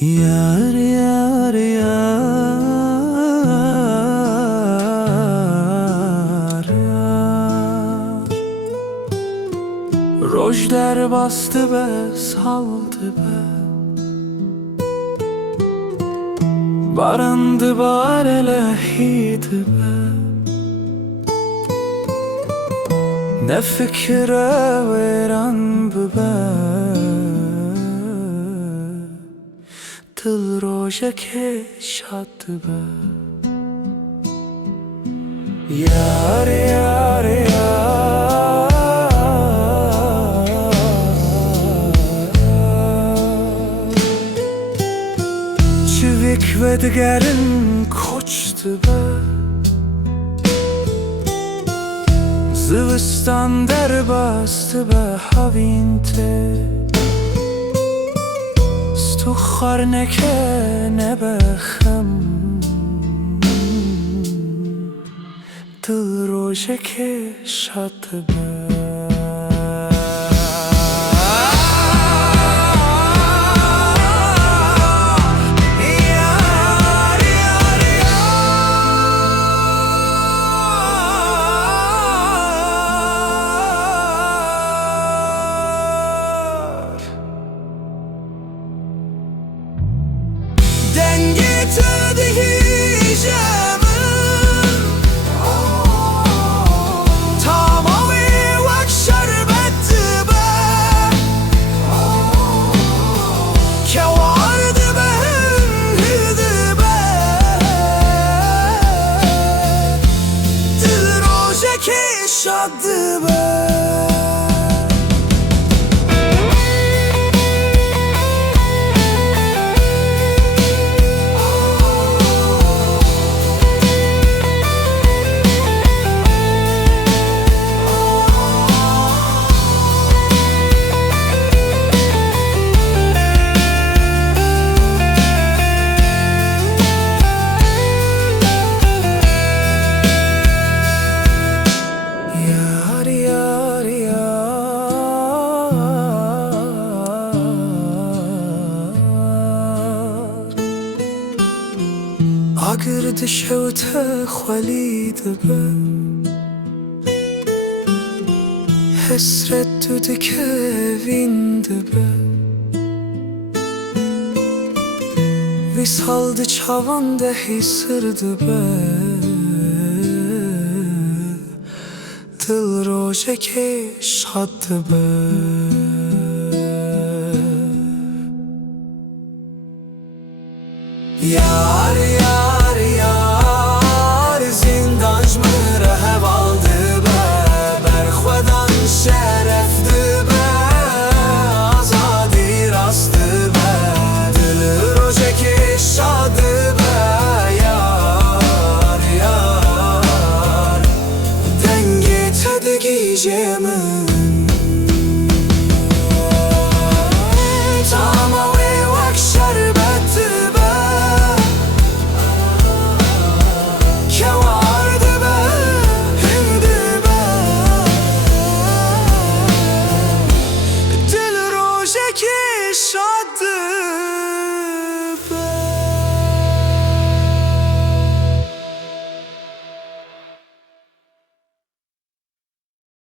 Yar yar yar Rojder bastı be, saldı be, barandı barelehiydi be. Ne fikre veran be, dil roja ke şad be. Yar yar yar Çivik ve digerin koçtu be. Zivistan der bastı be havinte. Stu xarneke ne bexem, dil roje ke şad be. Dengi tedihicemim Tamamı vak şerbetti be. Kevardı be, hündüydü be. Dil roje ke şadı be. Agirdi şevte xwalîdi be. Hesret tu dikevîndi be. Vîsaldı çavan dehî sirdi be. Dil roje ke şad be. Yar yar yar zindanj mı rehev aldı be. Berxwedan şerefdi be. Azadi rastı be. Dil roje ke şadı be. Yar yar dengi tedigicemim